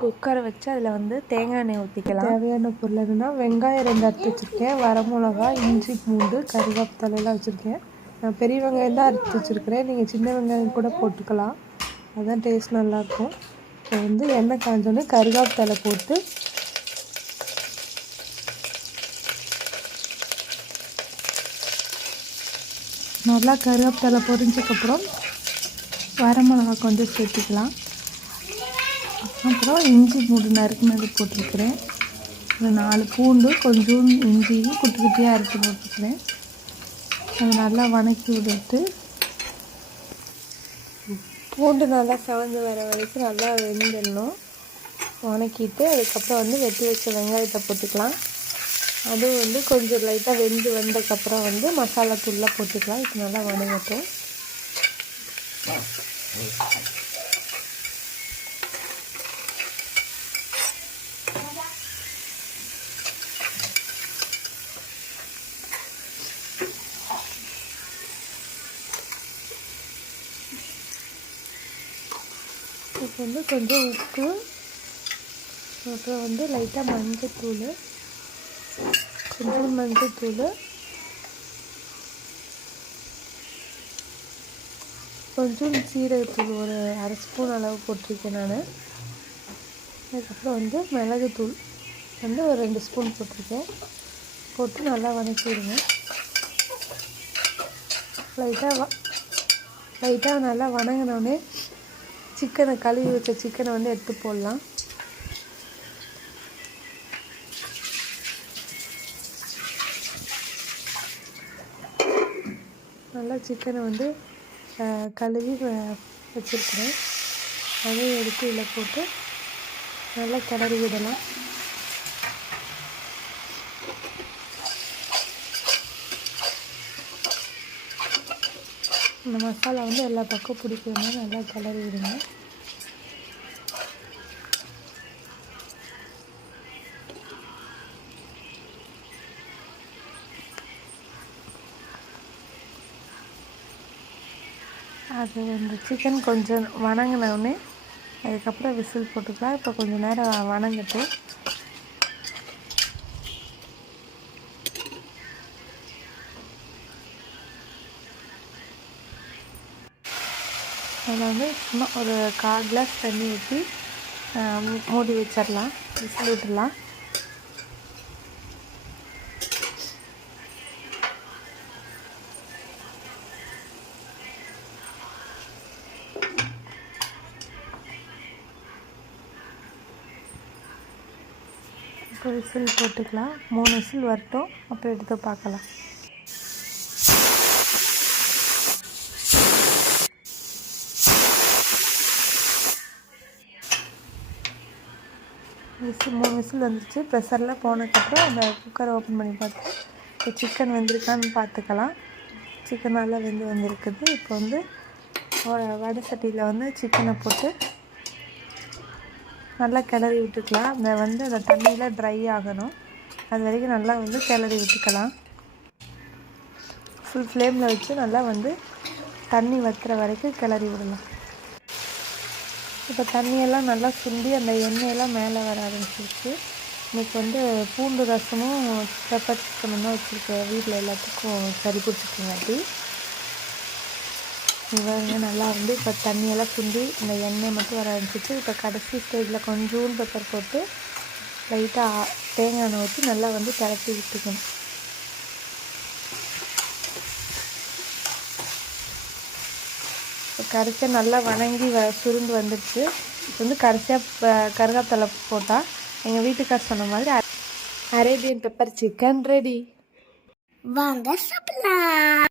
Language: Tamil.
குக்கரை வச்சு அதில் வந்து தேங்காய் எண்ணெய் ஊற்றிக்கலாம் தேவையான பொருள் என்னென்னா வெங்காயம் ரெண்டு அறுத்து வச்சுருக்கேன். வரமிளகா இஞ்சி பூண்டு கருவேப்பிலையெல்லாம் வச்சுருக்கேன். நான் பெரிய வெங்காயம் தான் அறுத்து வச்சுருக்கிறேன். நீங்கள் சின்ன வெங்காயம் கூட போட்டுக்கலாம். அதுதான் டேஸ்ட் நல்லாயிருக்கும் இப்போ வந்து எண்ணெய் காஞ்சோடனே கருவேப்பிலை போட்டு நல்லா கருவேப்பிலை பொரிஞ்சதுக்கப்புறம் வரமிளகா கொஞ்சம் சேர்த்துக்கலாம். அப்புறம் இஞ்சி பூண்டு நறுக்குனது போட்டிருக்கிறேன். ஒரு நாலு பூண்டு கொஞ்சம் இஞ்சியும் குட்டி குட்டியாக அரைச்சி போட்டிருக்கிறேன். அதை நல்லா வணக்கி விட்டுட்டு பூண்டு நல்லா செவந்து வர வரைக்கும் நல்லா வெந்துடணும். வணக்கிட்டு அதுக்கப்புறம் வந்து வெட்டி வச்ச வெங்காயத்தை போட்டுக்கலாம். அதுவும் வந்து கொஞ்சம் லைட்டாக வெந்து வந்ததுக்கப்புறம் வந்து மசாலா தூள்லாம் போட்டுக்கலாம். இப்போ நல்லா வணங்கட்டும். அதுக்கு வந்து கொஞ்சம் உப்பு அப்புறம் வந்து லைட்டாக மஞ்சத்தூள் கொஞ்சம் மஞ்சத்தூள் கொஞ்சம் சீரகத்தூள் ஒரு அரை ஸ்பூன் அளவு போட்டிருக்கேன் நான். அதுக்கப்புறம் வந்து மிளகுத்தூள் வந்து ஒரு ரெண்டு ஸ்பூன் போட்டிருக்கேன். போட்டு நல்லா வதக்கிடுங்க லைட்டாக வ லைட்டாக நல்லா வணங்கினோடனே சிக்கனை கழுவி வச்ச சிக்கனை வந்து எடுத்து போடலாம். நல்லா சிக்கனை வந்து கழுவி வச்சுருக்குறேன். அதையும் எடுத்து இதில் போட்டு நல்லா கிளறி விடலாம். இந்த மசாலா வந்து எல்லா பக்கம் பிடிக்கிற மாதிரி நல்லா கிளறி விடுங்க. அது இந்த சிக்கன் கொஞ்சம் வணங்கினவுடனே அதுக்கப்புறம் விசில் போட்டுக்கலாம். இப்போ கொஞ்சம் நேரம் வணங்கிட்டு அதில் வந்து சும்மா ஒரு கால் கிளாஸ் தண்ணி ஊற்றி மூடி வச்சிடலாம் விசில் விட்டுடலாம் இப்போ விசில் போட்டுக்கலாம். மூணு விசில் வரட்டும். அப்புறம் எடுத்து பார்க்கலாம். விசில் மூணு விசில் வந்துருச்சு. ப்ரெஷர்லாம் போனதுக்கப்புறம் அந்த குக்கரை ஓப்பன் பண்ணி பார்த்து இப்போ சிக்கன் வெந்திருக்கான்னு பார்த்துக்கலாம். சிக்கன் நல்லா வெந்து வந்திருக்குது. இப்போ வந்து வடை சட்டியில் வந்து சிக்கனை போட்டு நல்லா கிளறி விட்டுக்கலாம். அந்த வந்து அந்த தண்ணியில் ட்ரை ஆகணும். அது வரைக்கும் நல்லா வந்து கிளறி விட்டுக்கலாம். ஃபுல் ஃப்ளேமில் வச்சு நல்லா வந்து தண்ணி வற்றுற வரைக்கும் கிளறி விடலாம். இப்போ தண்ணியெல்லாம் நல்லா சுண்டி அந்த எண்ணெயெல்லாம் மேலே வர ஆரம்பிச்சிருச்சு. இன்றைக்கி வந்து பூண்டு ரசமும் பெப்பர் சிக்கனும் தான் வச்சுருக்கேன். வீட்டில் எல்லாத்துக்கும் சரி பிடிச்சிருக்கங்காட்டி இவங்க நல்லா வந்து இப்போ தண்ணியெல்லாம் சுண்டி இந்த எண்ணெய் மட்டும் வர ஆரம்பிச்சிச்சு இப்போ கடைசி ஸ்டேஜில் கொஞ்சோண்டு பெப்பர் போட்டு லைட்டாக தேங்காய் எண்ணெய் ஊற்றி நல்லா வந்து திரட்டி விட்டுக்கணும். இப்போ நல்லா வணங்கி வ சுருண்டு வந்துடுச்சு. இப்போ வந்து கடைசியாக கருகாத்தலை போட்டால் எங்கள் வீட்டுக்கார் சொன்ன மாதிரி அரேபியன் பெப்பர் சிக்கன் ரெடி. வாங்க சாப்பிடலாம்.